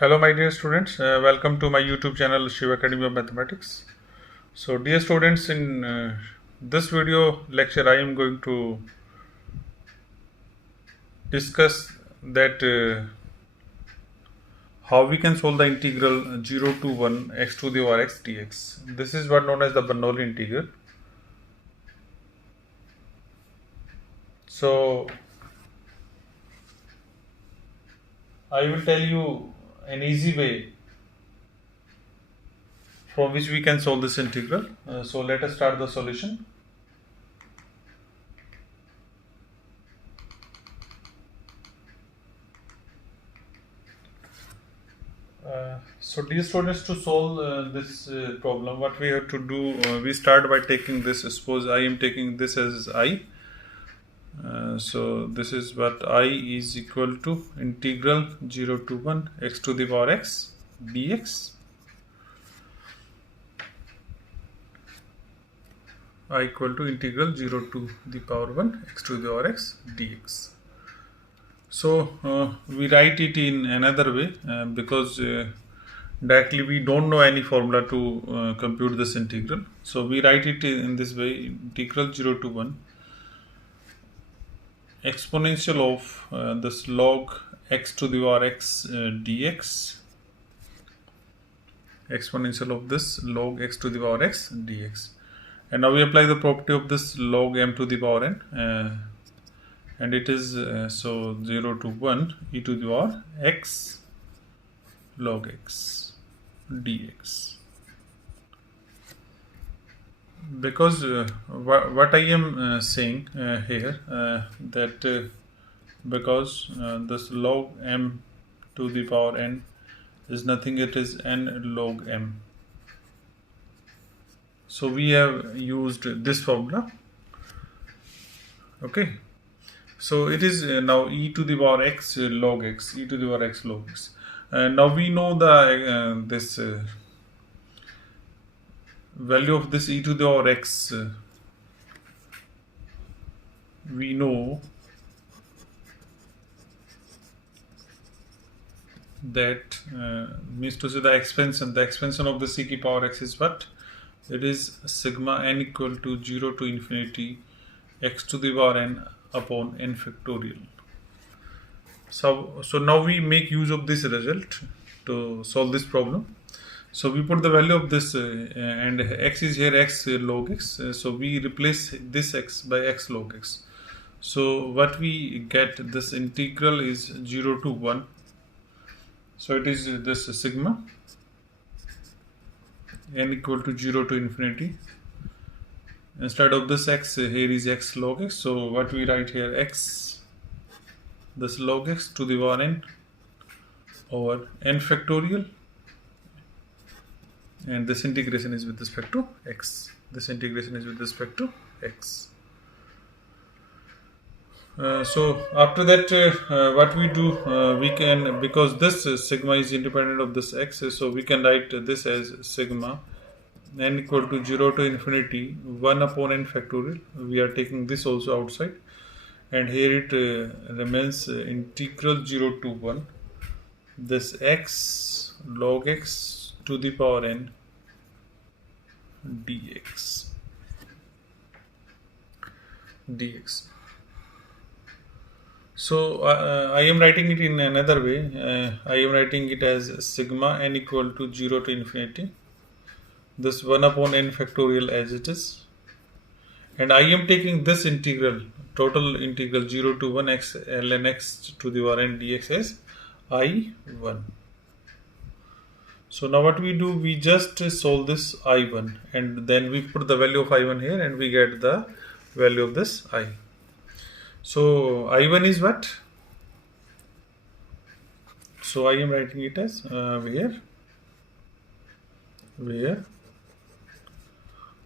Hello my dear students, welcome to my YouTube channel Shiv Academy of Mathematics. So dear students, in this video lecture I am going to discuss that how we can solve the integral 0 to 1 x to the power x dx. This is what known as the Bernoulli integral. So I will tell you an easy way from which we can solve this integral. So let us start the solution. So dear students, to solve this problem, what we have to do, we start by taking this. Suppose I am taking this as I. So this is what I is equal to integral 0 to 1 x to the power x dx. I equal to integral 0 to the power 1 x to the power x dx. So we write it in another way because directly we don't know any formula to compute this integral. So we write it in this way: integral 0 to 1 exponential of this log x to the power x dx, exponential of this log x to the power x dx. And now we apply the property of this log m to the power n, and it is so 0 to 1 e to the power x log x dx. Because what I am saying here that because this log m to the power n is nothing, it is n log m. So we have used this formula. Okay, so it is now e to the power x log x, e to the power x log x. Now we know the this value of this e to the power x. We know that means to say the expansion of this e to the power x is what? It is sigma n equal to 0 to infinity x to the power n upon n factorial. So now we make use of this result to solve this problem. So we put the value of this and x is here x log x. So we replace this x by x log x. So what we get, this integral is 0 to 1. So it is this sigma n equal to 0 to infinity. Instead of this x, here is x log x. So what we write here, x, this log x to the power n over n factorial, and this integration is with respect to x. This integration is with respect to x. So after that, what we do, we can, because this sigma is independent of this x, so we can write this as sigma n equal to 0 to infinity 1 upon n factorial. We are taking this also outside, and here it remains integral 0 to 1 this x log x to the power n dx. So I am writing it in another way. I am writing it as sigma n equal to 0 to infinity this 1 upon n factorial as it is, and I am taking this integral, total integral 0 to 1 x ln x to the power n dx as I1. So now what we do, we just solve this I1 and then we put the value of I1 here and we get the value of this I. So I1 is what? So I am writing it as where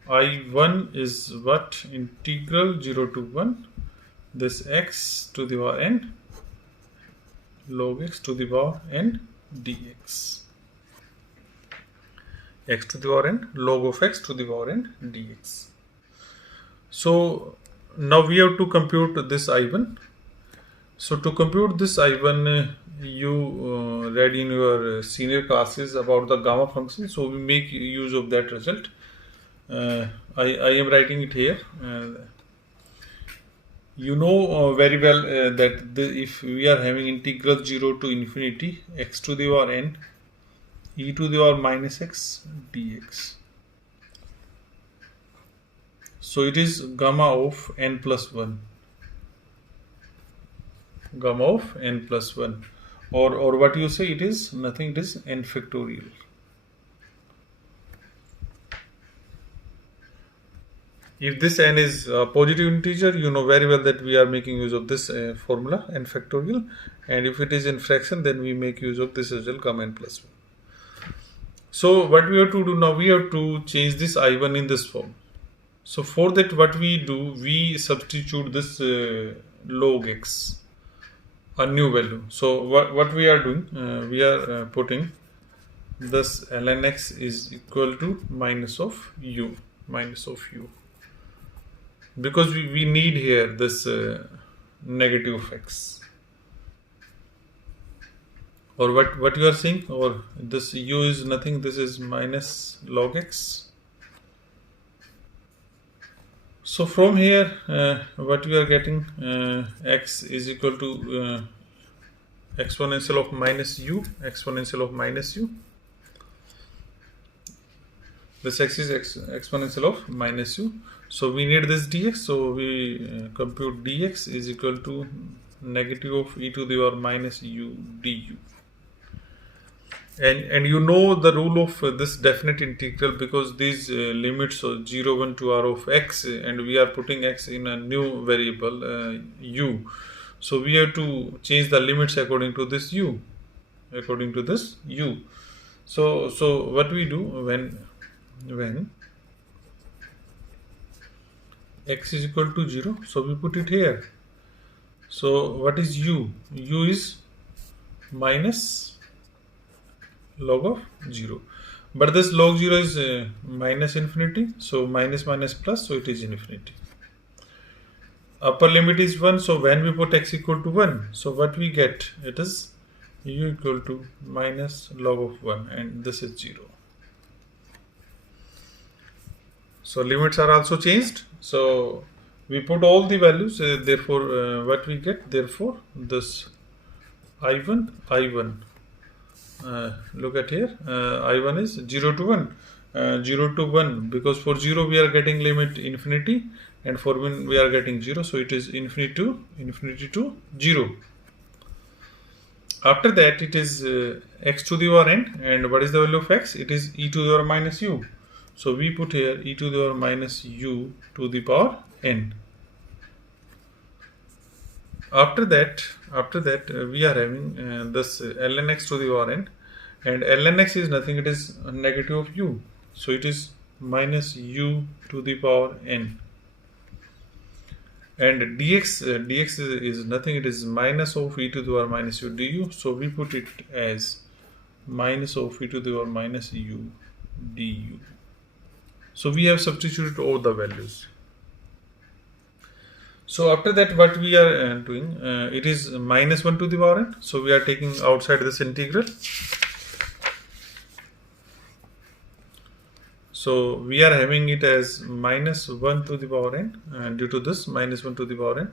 I1 is what? Integral 0 to 1 this x to the power n log x to the power n dx. X to the power n log of x to the power n dx. So now we have to compute this I1. So to compute this I1, you read in your senior classes about the gamma function, so we make use of that result. I am writing it here. You know very well that if we are having integral 0 to infinity x to the power n e to the power minus x dx. So it is gamma of n plus 1. Gamma of n plus 1. Or what you say, it is nothing, it is n factorial. If this n is a positive integer, you know very well that we are making use of this formula n factorial, and if it is in fraction, then we make use of this result gamma n plus 1. So what we have to do now, we have to change this I1 in this form. So for that, what we do, we substitute this log x, a new value. So what we are doing, we are putting this ln x is equal to minus of u, because we need here this negative of x. Or what you are saying, or this u is nothing, this is minus log x. So from here, what we are getting, x is equal to exponential of minus u, This x is exponential of minus u. So we need this dx. So we compute dx is equal to negative of e to the power minus u du. And you know the rule of this definite integral, because these limits of 0, 1 to r of x, and we are putting x in a new variable u. So we have to change the limits according to this u. So what we do when x is equal to 0, so we put it here. So what is u? U is minus log of 0, but this log 0 is minus infinity, so minus minus plus, so it is infinity. Upper limit is 1, so when we put x equal to 1, so what we get, it is u equal to minus log of 1, and this is 0. So limits are also changed, so we put all the values, therefore what we get, therefore this I1 look at here, I1 is 0 to 1, 0 to 1, because for 0 we are getting limit infinity, and for 1 we are getting 0, so it is infinity to 0. After that, it is x to the power n, and what is the value of x? It is e to the power minus u. So we put here e to the power minus u to the power n. After that, we are having this ln x to the power n, and ln x is nothing, it is a negative of u, so it is minus u to the power n, and dx is nothing, it is minus of e to the power minus u du, so we put it as minus of e to the power minus u du. So we have substituted all the values. So after that, what we are doing, it is minus 1 to the power n. So we are taking outside this integral. So we are having it as minus 1 to the power n, due to this minus 1 to the power n.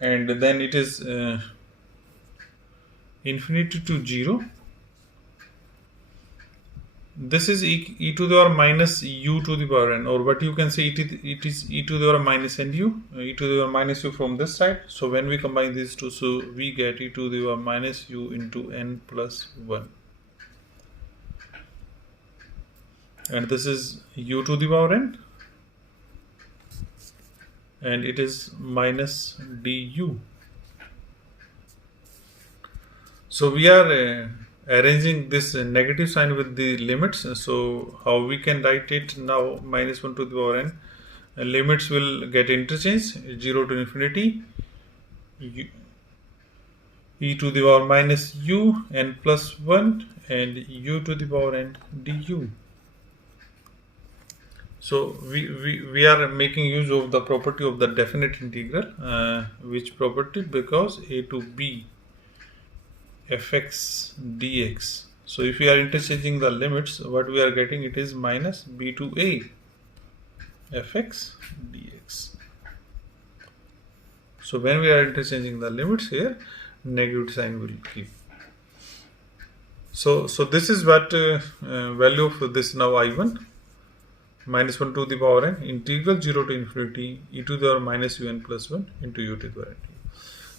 And then it is infinity to 0. This is e to the power minus u to the power n, or what you can say, it is e to the power minus n u, e to the power minus u from this side. So when we combine these two, so we get e to the power minus u into n plus 1. And this is u to the power n, and it is minus du. So we are arranging this negative sign with the limits. So how we can write it now, minus 1 to the power n, limits will get interchanged, 0 to infinity, e to the power minus u n plus 1, and u to the power n du. So we are making use of the property of the definite integral, which property, because a to b fx dx. So if we are interchanging the limits, what we are getting, it is minus b to a fx dx. So when we are interchanging the limits here, negative sign will keep. So this is what value of this now I1, minus 1 to the power n integral 0 to infinity e to the power minus un plus 1 into u to the power n.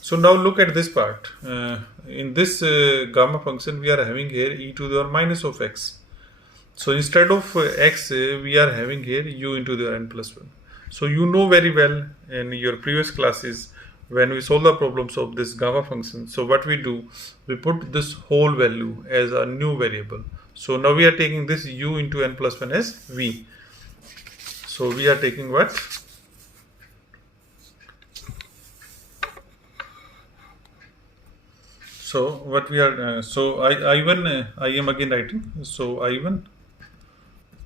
So now look at this part. In this gamma function, we are having here e to the power minus of x. So instead of x, we are having here u into the power n plus 1. So you know very well in your previous classes when we solve the problems of this gamma function. So what we do, we put this whole value as a new variable. So now we are taking this u into n plus 1 as v. So we are taking what? So what we are, I1, I am again writing. So I1,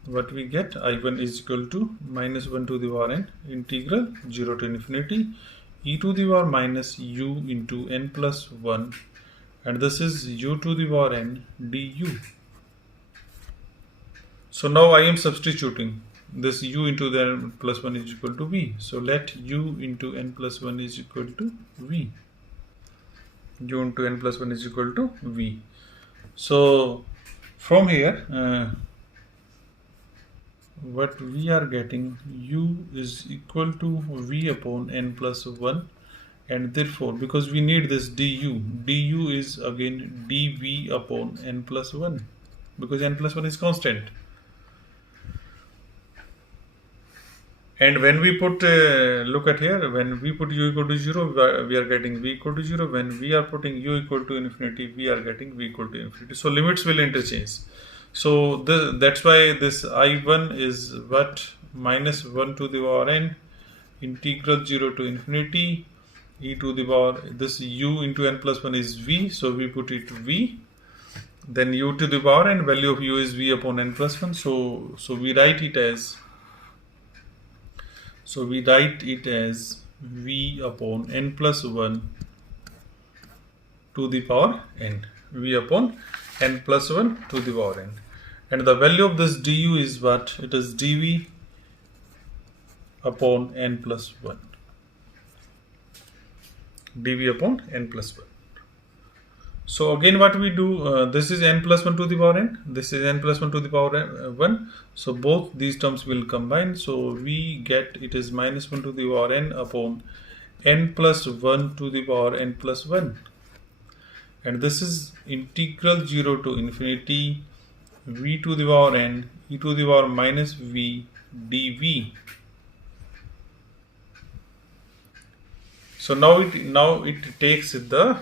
what we get, I1 is equal to minus 1 to the power n integral 0 to infinity e to the power minus u into n plus 1, and this is u to the power n du. So now I am substituting this u into the n plus 1 is equal to v. So let u into n plus 1 is equal to v. U into n plus 1 is equal to v. So from here, what we are getting, u is equal to v upon n plus 1, and therefore because we need this du is again dv upon n plus 1, because n plus 1 is constant. And when we put, look at here, when we put u equal to 0, we are getting v equal to 0. When we are putting u equal to infinity, we are getting v equal to infinity. So limits will interchange. So that's why this I1 is what? Minus 1 to the power n integral 0 to infinity e to the power, this u into n plus 1 is v. So we put it v. Then u to the power n, value of u is v upon n plus 1. So we write it as, v upon n plus 1 to the power n. V upon n plus 1 to the power n. And the value of this du is what? It is dv upon n plus 1. dv upon n plus 1. So again what we do, this is n plus 1 to the power n, this is n plus 1 to the power 1. So both these terms will combine. So we get, it is minus 1 to the power n upon n plus 1 to the power n plus 1. And this is integral 0 to infinity v to the power n e to the power minus v dv. So now it takes the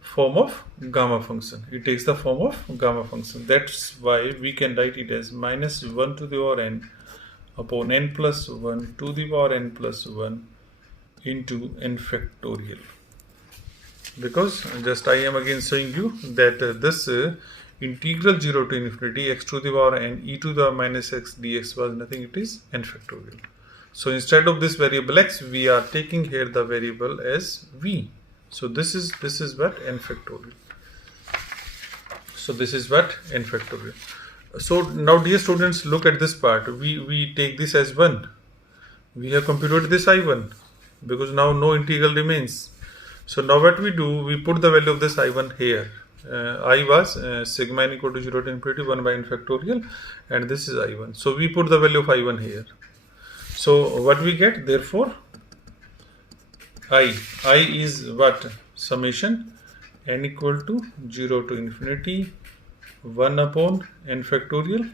form of gamma function. It takes the form of gamma function. That's why we can write it as minus 1 to the power n upon n plus 1 to the power n plus 1 into n factorial. Because just I am again showing you that this integral 0 to infinity x to the power n e to the power minus x dx was nothing, it is n factorial. So instead of this variable x, we are taking here the variable as v. So this is what n factorial. So this is what n factorial. So now dear students, look at this part. We take this as 1. We have computed this I1 because now no integral remains. So now what we do, we put the value of this I1 here. I was sigma n equal to 0 to infinity 1 by n factorial, and this is I1. So we put the value of I1 here. So what we get, therefore, I is what? Summation n equal to 0 to infinity 1 upon n factorial.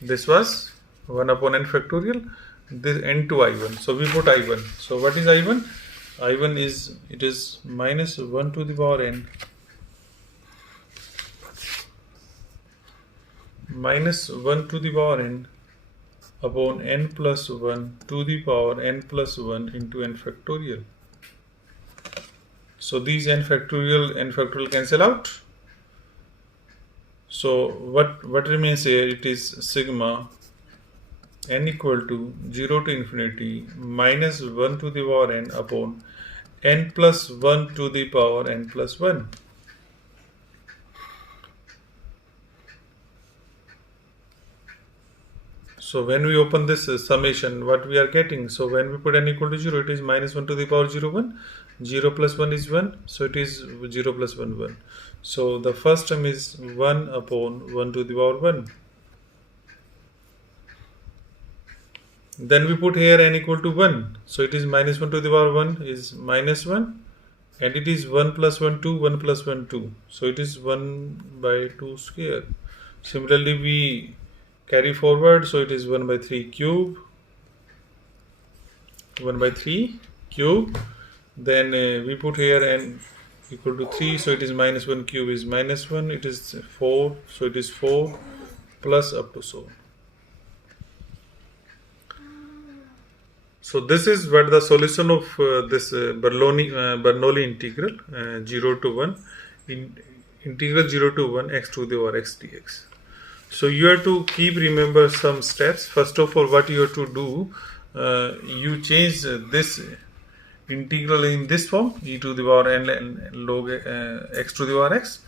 This was 1 upon n factorial. This n to I1. So we put I1. So what is I1? I1 is, it is minus 1 to the power n minus 1 to the power n upon n plus 1 to the power n plus 1 into n factorial. So these n factorial cancel out. So what remains here? It is sigma n equal to 0 to infinity minus 1 to the power n upon n plus 1 to the power n plus 1. So when we open this summation, what we are getting? So when we put n equal to 0, it is minus 1 to the power 0, 1. 0 plus 1 is 1. So it is 0 plus 1, 1. So the first term is 1 upon 1 to the power 1. Then we put here n equal to 1. So it is minus 1 to the power 1 is minus 1. And it is 1 plus 1, 2, 1 plus 1, 2. So it is 1 by 2 square. Similarly, we carry forward. So it is 1 by 3 cube. 1 by 3 cube. Then we put here n equal to 3. So it is minus 1 cube is minus 1. It is 4. So it is 4 plus up to so. So this is what the solution of this Bernoulli integral 0 to 1 integral 0 to 1 x to the power x dx. So you have to keep remember some steps. First of all, what you have to do, you change this integral in this form, e to the power n log x to the power x.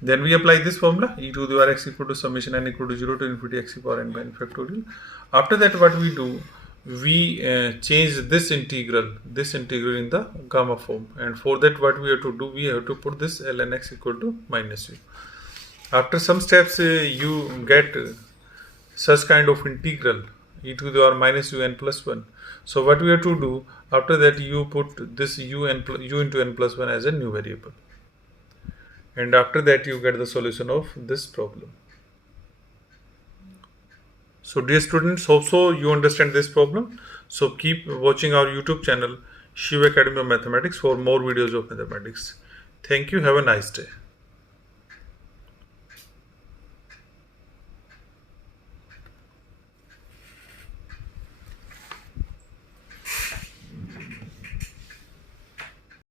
Then we apply this formula, e to the power x equal to summation n equal to 0 to infinity x to the power n by n factorial. After that, what we do, we change this integral in the gamma form, and for that what we have to do, we have to put this ln x equal to minus u. After some steps you get such kind of integral e to the power minus u n plus 1. So what we have to do, after that you put this u into n plus 1 as a new variable, and after that you get the solution of this problem. So dear students, hope so you understand this problem. So keep watching our YouTube channel Shiv Academy of Mathematics for more videos of mathematics. Thank you. Have a nice day.